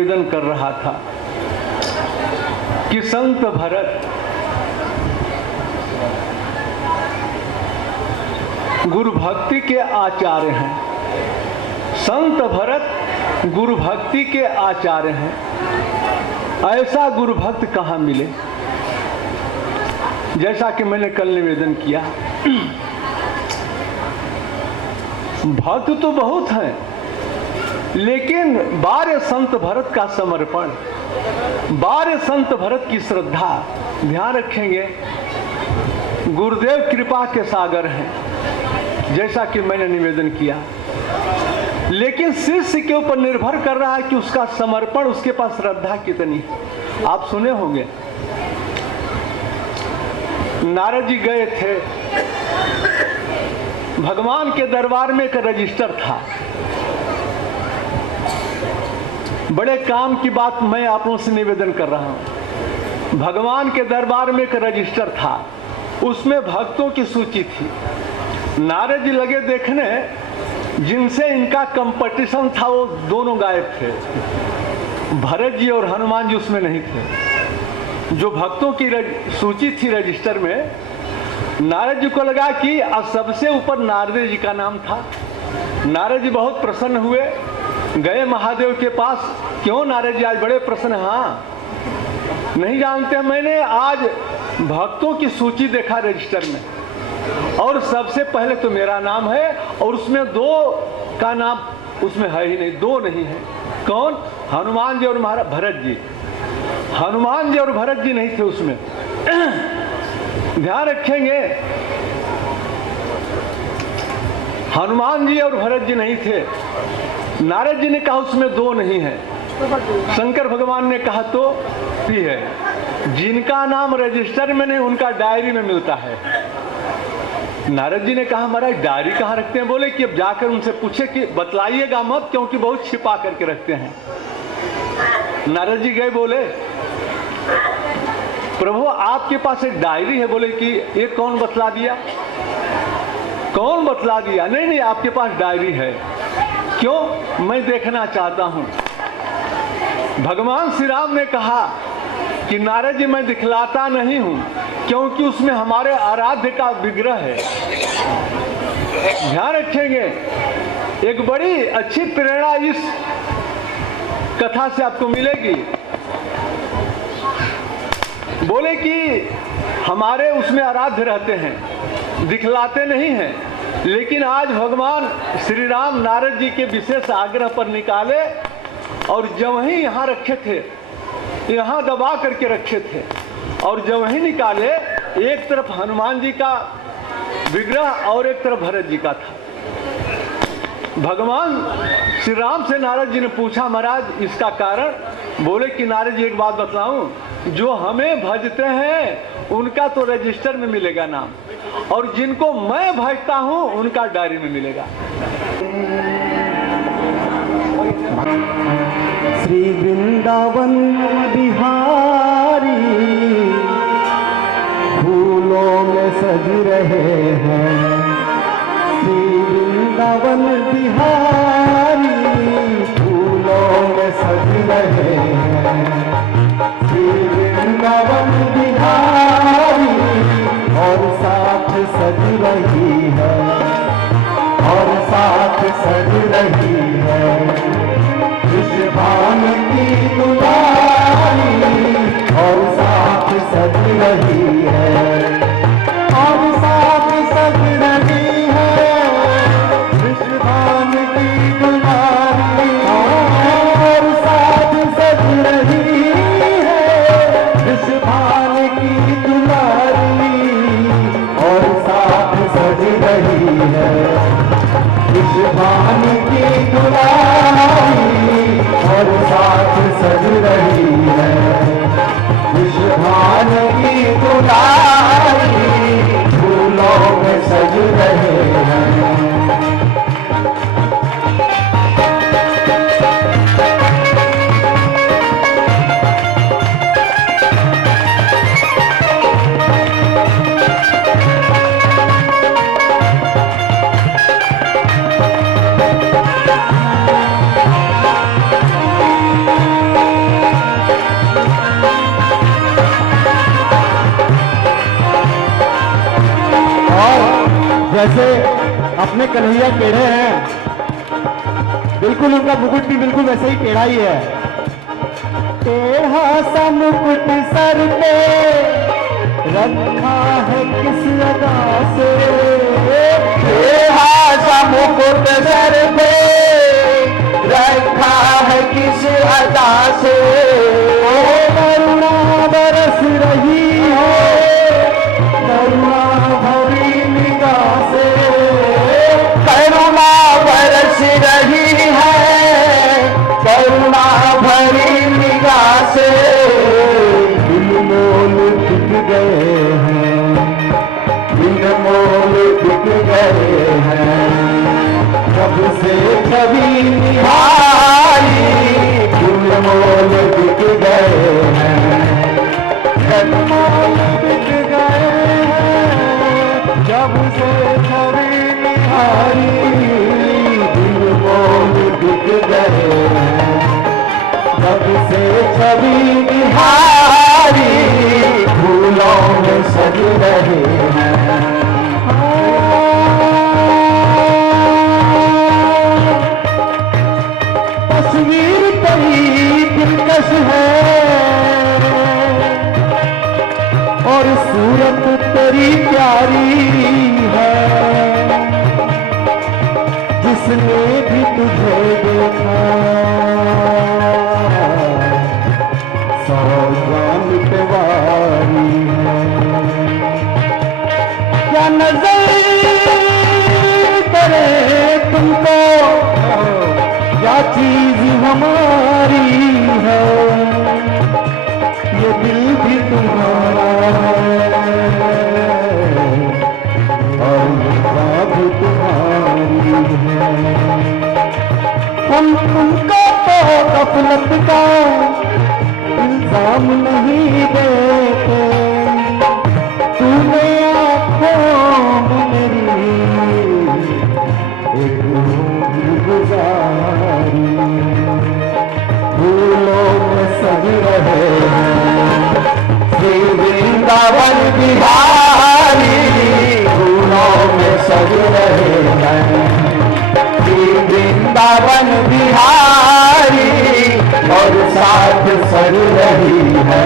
निवेदन कर रहा था कि संत भरत गुरु भक्ति के आचार्य हैं। संत भरत गुरु भक्ति के आचार्य हैं। ऐसा गुरु भक्त कहाँ मिले? जैसा कि मैंने कल निवेदन किया, भक्त तो बहुत हैं, लेकिन बारे संत भरत का समर्पण, बारे संत भरत की श्रद्धा, ध्यान रखेंगे गुरुदेव कृपा के सागर हैं, जैसा कि मैंने निवेदन किया। लेकिन शिष्य के ऊपर निर्भर कर रहा है कि उसका समर्पण, उसके पास श्रद्धा कितनी है। आप सुने होंगे, नारद जी गए थे, भगवान के दरबार में एक रजिस्टर था। बड़े काम की बात मैं आप लोगों से निवेदन कर रहा हूं। भगवान के दरबार में एक रजिस्टर था, उसमें भक्तों की सूची थी। नारद जी लगे देखने, जिनसे इनका कंपटीशन था वो दोनों गायब थे। भरत जी और हनुमान जी उसमें नहीं थे। जो भक्तों की सूची थी रजिस्टर में, नारद जी को लगा कि सबसे ऊपर नारद जी का नाम था। नारद जी बहुत प्रसन्न हुए, गए महादेव के पास। क्यों नारद जी आज बड़े प्रसन्न? हाँ, नहीं जानते, मैंने आज भक्तों की सूची देखा रजिस्टर में, और सबसे पहले तो मेरा नाम है, और उसमें दो का नाम उसमें है ही नहीं, दो नहीं है। कौन? हनुमान जी और भरत जी। हनुमान जी और भरत जी नहीं थे उसमें। ध्यान रखेंगे, हनुमान जी और भरत जी नहीं थे। नारद जी ने कहा उसमें दो नहीं है। शंकर भगवान ने कहा तो भी है। जिनका नाम रजिस्टर में नहीं, उनका डायरी में मिलता है। नारद जी ने कहा महाराज डायरी कहाँ रखते हैं? बोले कि अब जाकर उनसे पूछे कि बतलाइएगा मत, क्योंकि बहुत छिपा करके रखते हैं। नारद जी गए, बोले प्रभु आपके पास एक डायरी है। बोले कि ये कौन बतला दिया? कौन बतला दिया? नहीं नहीं, आपके पास डायरी है। क्यों? मैं देखना चाहता हूं। भगवान श्री राम ने कहा कि नारद जी मैं दिखलाता नहीं हूं, क्योंकि उसमें हमारे आराध्य का विग्रह है। ध्यान रखेंगे, एक बड़ी अच्छी प्रेरणा इस कथा से आपको मिलेगी। बोले कि हमारे उसमें आराध्य रहते हैं, दिखलाते नहीं हैं, लेकिन आज भगवान श्री राम नारद जी के विशेष आग्रह पर निकाले, और जब वहीं यहाँ रखे थे, यहाँ दबा करके रखे थे, और जब वहीं निकाले, एक तरफ हनुमान जी का विग्रह और एक तरफ भरत जी का था। भगवान श्री राम से नारद जी ने पूछा महाराज इसका कारण? बोले कि नारद जी एक बात बतलाऊं, जो हमें भजते हैं उनका तो रजिस्टर में मिलेगा नाम, और जिनको मैं भजता हूं उनका डायरी में मिलेगा। श्री वृंदावन बिहारी फूलों में सज रहे हैं। श्री वृंदावन बिहारी फूलों में सज रहे हैं। श्री वृंदावन बिहारी और साथ सज रही है, और साथ सज रही है भान की दुलारी, और साथ सज रही है, और साथ सज रही है विश्वभान की जैसे अपने कन्हैया टेढ़े हैं, बिल्कुल उनका मुकुट भी बिल्कुल वैसे ही टेढ़ा ही है। टेढ़ा सा मुकुट सर पे रखा है किस अदा से, टेढ़ा सा मुकुट सर पे रखा है किस अदा से, करुणा बरस रही है करुणा भरी निगाह से, करुणा बरस रही है करुणा भरी निगाह से, इनमोल बिक गए हैं इनमोल बिक गए हैं, कब से कभी निहारी इनमोल बिक गए हैं, इनमोल बिक गए हैं, जब से कभी निहारी इनमोल बिक गए हैं, कब से छवि निहारी फूलों में सज रहे हैं, तस्वीर तेरी दिलकश है और सूरत तेरी प्यारी है, जिसने भी तुझे देखा सौ जान मिटवारी है। क्या नजर करे तुमको क्या चीज हमारी है, ये दिल भी तुम्हारा है और ये बात भी तुम्हारी है। हम तुमको तो गफलत का इल्जाम नहीं देते, तूने आँखों में मेरी एक ऊँघ गुजारी, फूलों में सज रहे हैं श्री वृंदावन बिहारी फूलों में सज रहे हैं, श्री वृंदावन बिहारी और साथ सज रही है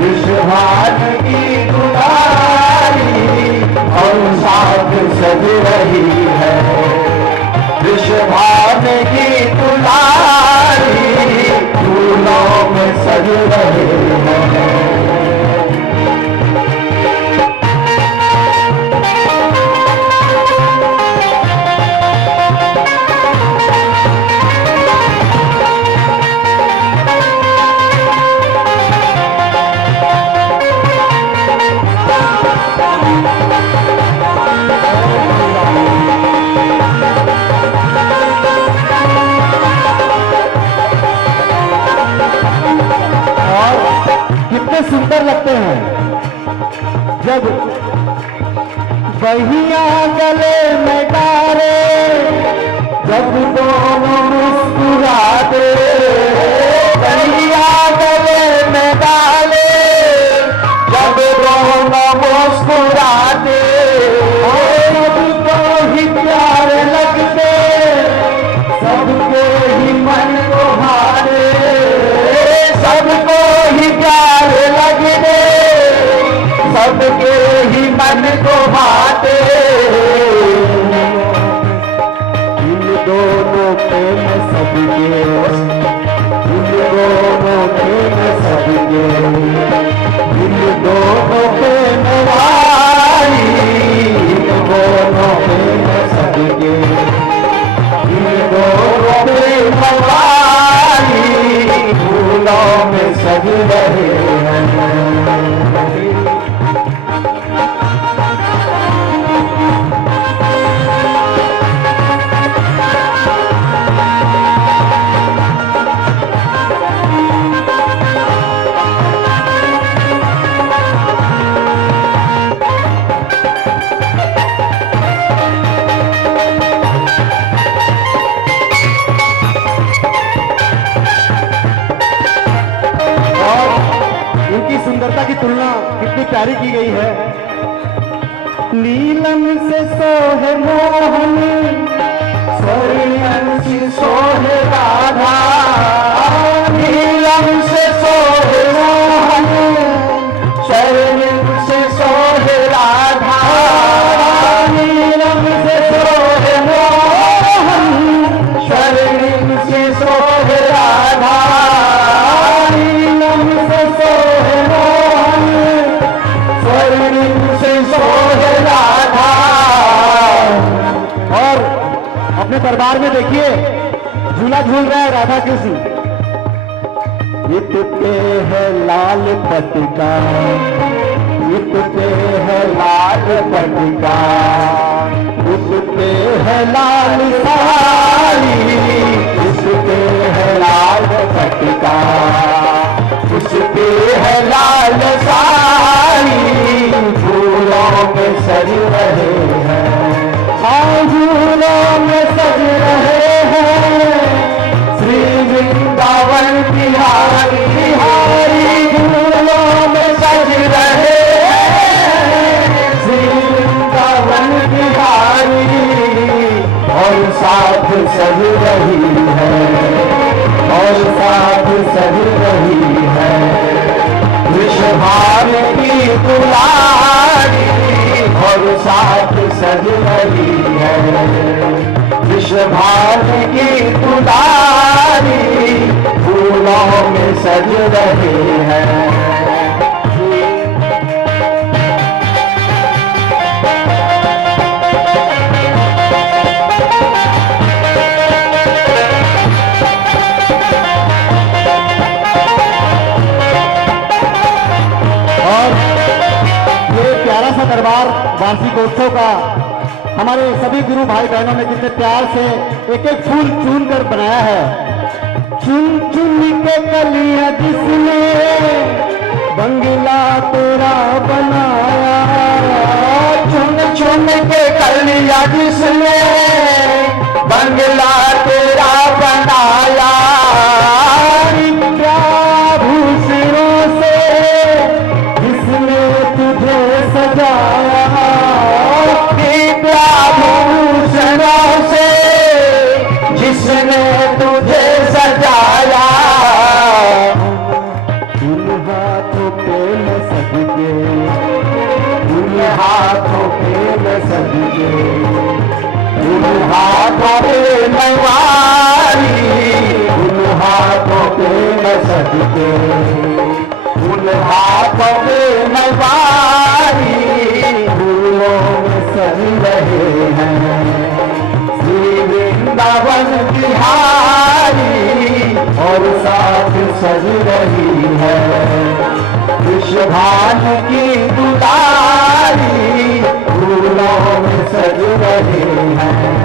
विश्वभान की दुलारी और साथ सज रही है विश्वभान की दुलारी फूलों में सज रहे हैं। कितने सुंदर लगते हैं जब बहिया गले में डाले, जब दोनों मुस्कुराते बहिया गले में डाले, जब दोनों मुस्कुराते सबको ही प्यार लगते सबके ही मन को भाते, सबको ही प्यार लगते सबके ही मन को भाते, इन दोनों पे मैं सबके, इन दोनों पे मैं सबके, इन दोनों पे मेवारी, इन दोनों पे मैं सबके, इन दोनों पे मेवारी फूलों में सज रहे हैं। सुंदरता की तुलना कितनी प्यारी की गई है। नीलम से सोहे मोहन, स्वर्णिम से सोहे राधा, नीलम से सोहे मोहन, स्वर्णिम से सोहे राधा, नीलम से सोहे मोहन, स्वर्णिम से सोहे राधा, नीलम से सोहे मोहन, स्वर्णिम से सोहे राधा। और अपने दरबार में देखिए झूला झूल रहा है राधा कृष्ण। इत पे है लाल पटका, इत पे है लाल पटका, उस पे है लाल साड़ी, उस पे है लाल पटका, उस पे है लाल साड़ी, फूलों में सज रहे हैं, झूलों में सज रहे हैं श्री वृंदावन बिहारी, बिहारी, झूलों में सज रहे हैं श्री वृंदावन बिहारी, और साथ सज रही है, और साथ सज रही है वृषभान की दुलारी, और साथ सज रही है वृषभान की दुलारी, फूलों में सज रहे हैं। और ये प्यारा सा दरबार वार्षिकोत्सव का हमारे सभी गुरु भाई बहनों ने कितने प्यार से एक एक फूल चुन कर बनाया है। चुन चुन के कलियां जिसने बंगला तेरा बनाया, चुन चुन के कलिया जिसने बंगला तेरा बनाया, भूषणों से जिसने तुझे सजाया, भूषणों से जिसने तुझे सजाया, उन हाथों पे मैं सजके, उन हाथों पे मैं सजके, उन हाथों पे मैं वारी, उन हाथों पे मैं सजके, उन हाथों पे मैं वारी, फूलों में सज रहे हैं श्री वृंदावन बिहारी, और साथ सज रही है वृषभान की दुलारी, फूलों में सज रहे हैं।